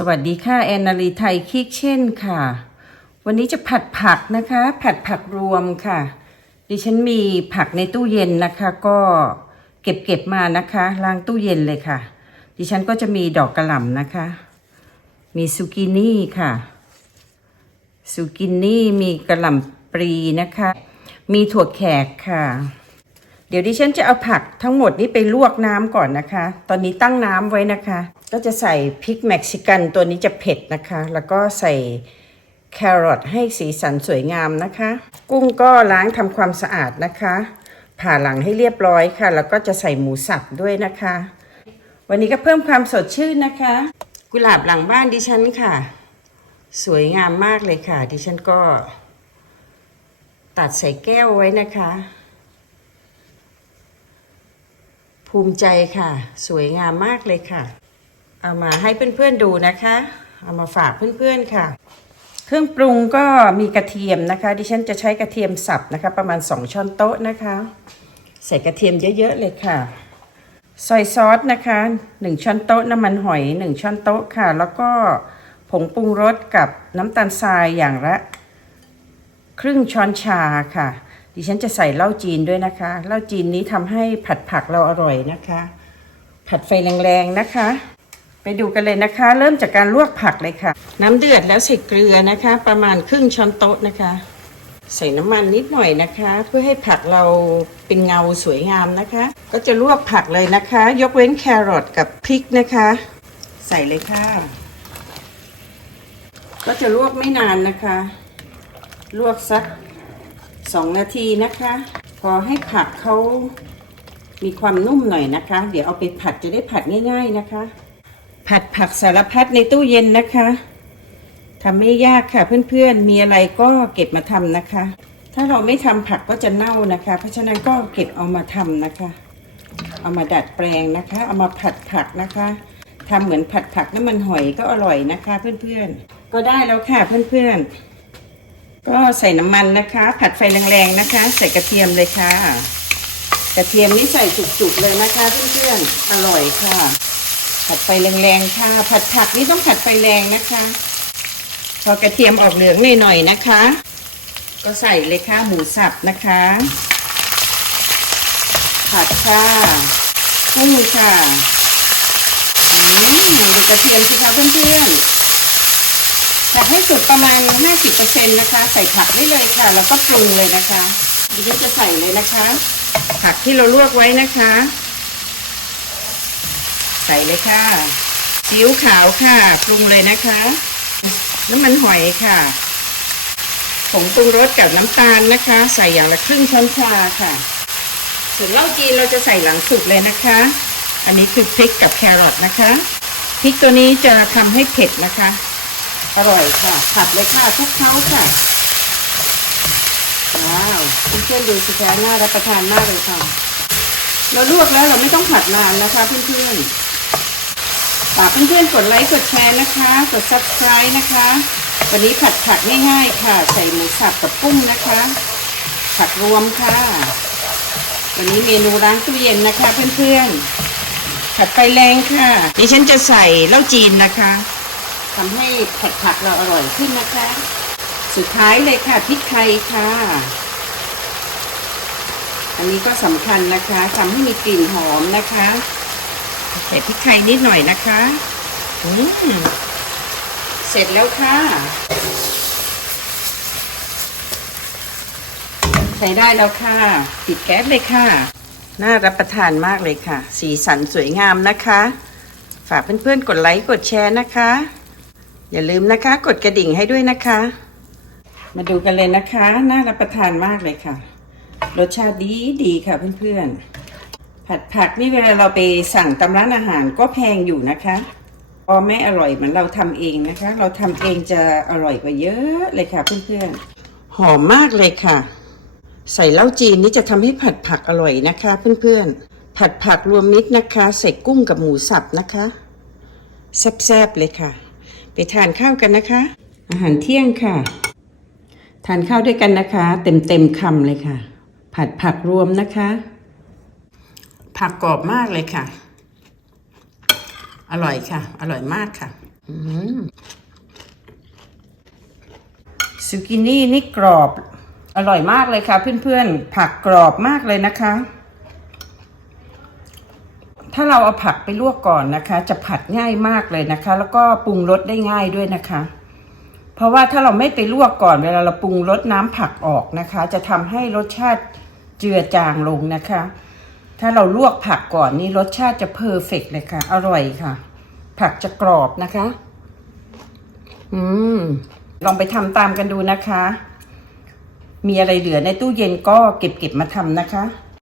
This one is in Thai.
สวัสดีค่ะ แอนนาลีไทยคิกเช่นค่ะ วันนี้จะผัดผักนะคะ ผัดผักรวมค่ะ ดิฉันมีผักในตู้เย็นนะคะ ก็เก็บเก็บมานะคะล้างตู้เย็นเลยค่ะ ดิฉันก็จะมีดอกกระหล่ำนะคะ มีซูกินี่ค่ะซูกินี่มีกระหล่ำปลีนะคะ มีถั่วแขกค่ะ เดี๋ยวดิฉันจะเอาผักทั้งหมดนี้ไปลวกน้ำก่อนนะคะ ตอนนี้ตั้งน้ำไว้นะคะ ก็จะใส่พริกเม็กซิกันตัวนี้จะเผ็ดนะคะ แล้วก็ใส่แครอทให้สีสันสวยงามนะคะ กุ้งก็ล้างทำความสะอาดนะคะ ผ่าหลังให้เรียบร้อยค่ะ แล้วก็จะใส่หมูสับด้วยนะคะ วันนี้ก็เพิ่มความสดชื่นนะคะ กุหลาบหลังบ้านดิฉันค่ะ สวยงามมากเลยค่ะ ดิฉันก็ ตัดใส่แก้วไว้นะคะ ภูมิใจค่ะ สวยงามมากเลยค่ะ เอามาให้เพื่อนๆดูนะคะ เอามาฝากเพื่อนๆค่ะ เครื่องปรุงก็มีกระเทียมนะคะ ดิฉันจะใช้กระเทียมสับนะคะ ประมาณ 2 ช้อนโต๊ะนะคะ ใส่กระเทียมเยอะๆเลยค่ะซอยซอสนะคะ 1 ช้อนโต๊ะน้ำมันหอย 1 ช้อนโต๊ะค่ะ แล้วก็ผงปรุงรสกับน้ำตาลทรายอย่างละ ครึ่งช้อนชาค่ะ ดิฉันจะใส่เหล้าจีนด้วยนะคะ เหล้าจีนนี้ทำให้ผัดผักเราอร่อยนะคะ ผัดไฟแรงๆนะคะ ไปดูกันเลยนะคะ เริ่มจากการลวกผักเลยค่ะ น้ำเดือดแล้วใส่เกลือนะคะ ประมาณครึ่งช้อนโต๊ะนะคะ ใส่น้ำมันนิดหน่อยนะคะ เพื่อให้ผักเราเป็นเงาสวยงามนะคะ ก็จะลวกผักเลยนะคะ ยกเว้นแครอทกับพริกนะคะ ใส่เลยค่ะ ก็จะลวกไม่นานนะคะ ลวกสัก สองนาทีนะคะ พอให้ผักเขามีความนุ่มหน่อยนะคะ เดี๋ยวเอาไปผัดจะได้ผัดง่าย ๆนะคะ ผัดผักสารพัดในตู้เย็นนะคะทำไม่ยากค่ะเพื่อนๆ มีอะไรก็เก็บมาทำนะคะ ถ้าเราไม่ทำผักก็จะเน่านะคะ เพราะฉะนั้นก็เก็บเอามาทำนะคะ เอามาดัดแปลงนะคะ เอามาผัดผักนะคะทำเหมือนผัดผักน้ำมันหอยก็อร่อยนะคะ เพื่อนๆ ก็ได้แล้วค่ะเพื่อนๆ ก็ใส่น้ำมันนะคะ ผัดไฟแรงๆนะคะ ใส่กระเทียมเลยค่ะ กระเทียมนี่ใส่จุกๆเลยนะคะเพื่อนๆอร่อยค่ะ ผัดไฟแรงๆค่ะ ผัดผักนี่ต้องผัดไฟแรงนะคะ พอกระเทียมออกเหลืองหน่อยๆนะคะ ก็ใส่เลยค่ะหมูสับนะคะ ผัดค่ะกุ้งค่ะอืมดูกระเทียมสิคะเพื่อนๆ ผัดให้สุกประมาณ 50%นะคะ ใส่ผักได้เลยค่ะ แล้วก็ปรุงเลยนะคะดิฉันจะใส่เลยนะคะ ผักที่เราลวกไว้นะคะ ใส่เลยค่ะซีอิ๊วขาวค่ะ ปรุงเลยนะคะ น้ำมันหอยค่ะผงปรุงรสกับน้ำตาลนะคะ ใส่อย่างละครึ่งช้อนชาค่ะ ส่วนเหล้าจีนเราจะใส่หลังสุกเลยนะคะ อันนี้คือพริกกับแครอทนะคะพริกตัวนี้จะทำให้เผ็ดนะคะ อร่อยค่ะ ผัดเลยค่ะทุกเขาค่ะ ว้าวเพื่อนๆดูสิคะน่ารับประทานมากเลยค่ะ เราลวกแล้วเราไม่ต้องผัดนานนะคะเพื่อนๆฝากเพื่อนๆกดไลค์กดแชร์นะคะ กด subscribe นะคะ วันนี้ผัดผักง่ายๆค่ะ ใส่หมูสับกับกุ้งนะคะ ผัดรวมค่ะ วันนี้เมนูร้านตู้เย็นนะคะ เพื่อนๆผัดไฟแรงค่ะดิฉันจะใส่เหล้าจีนนะคะ ทำให้ผัดผักเราอร่อยขึ้นนะคะ สุดท้ายเลยค่ะพริกไทยค่ะ อันนี้ก็สำคัญนะคะทำให้มีกลิ่นหอมนะคะใส่พริกไทยนิดหน่อยนะคะอืมเสร็จแล้วค่ะใช้ได้แล้วค่ะ ปิดแก๊สเลยค่ะ น่ารับประทานมากเลยค่ะ สีสันสวยงามนะคะ ฝากเพื่อนๆกดไลค์กดแชร์นะคะ อย่าลืมนะคะ กดกระดิ่งให้ด้วยนะคะ มาดูกันเลยนะคะ น่ารับประทานมากเลยค่ะ รสชาติดีดีค่ะเพื่อนๆ ผัดผักนี่เวลาเราไปสั่งตามร้านอาหารก็แพงอยู่นะคะพอไม่อร่อยเหมือนเราทำเองนะคะ เราทำเองจะอร่อยกว่าเยอะเลยค่ะเพื่อนๆ หอมมากเลยค่ะ ใส่เหล้าจีนนี่จะทำให้ผัดผักอร่อยนะคะเพื่อนๆ ผัดผักรวมมิตรนะคะ ใส่กุ้งกับหมูสับนะคะ แซ่บๆเลยค่ะ ไปทานข้าวกันนะคะ อาหารเที่ยงค่ะ ทานข้าวด้วยกันนะคะ เต็มเต็มคำเลยค่ะ ผัดผักรวมนะคะ ผักกรอบมากเลยค่ะ อร่อยค่ะ อร่อยมากค่ะอืมซูกินี่นี่กรอบ อร่อยมากเลยค่ะ เพื่อนๆ ผักกรอบมากเลยนะคะ ถ้าเราเอาผักไปลวกก่อนนะคะ จะผัดง่ายมากเลยนะคะ แล้วก็ปรุงรสได้ง่ายด้วยนะคะ เพราะว่าถ้าเราไม่ไปลวกก่อนเวลาเราปรุงรสน้ำผักออกนะคะ จะทำให้รสชาติเจือจางลงนะคะ ถ้าเราลวกผักก่อนนี่รสชาติจะเพอร์เฟกเลยค่ะ อร่อยค่ะ ผักจะกรอบนะคะ อืม ลองไปทำตามกันดูนะคะ มีอะไรเหลือในตู้เย็นก็เก็บเก็บมาทำนะคะ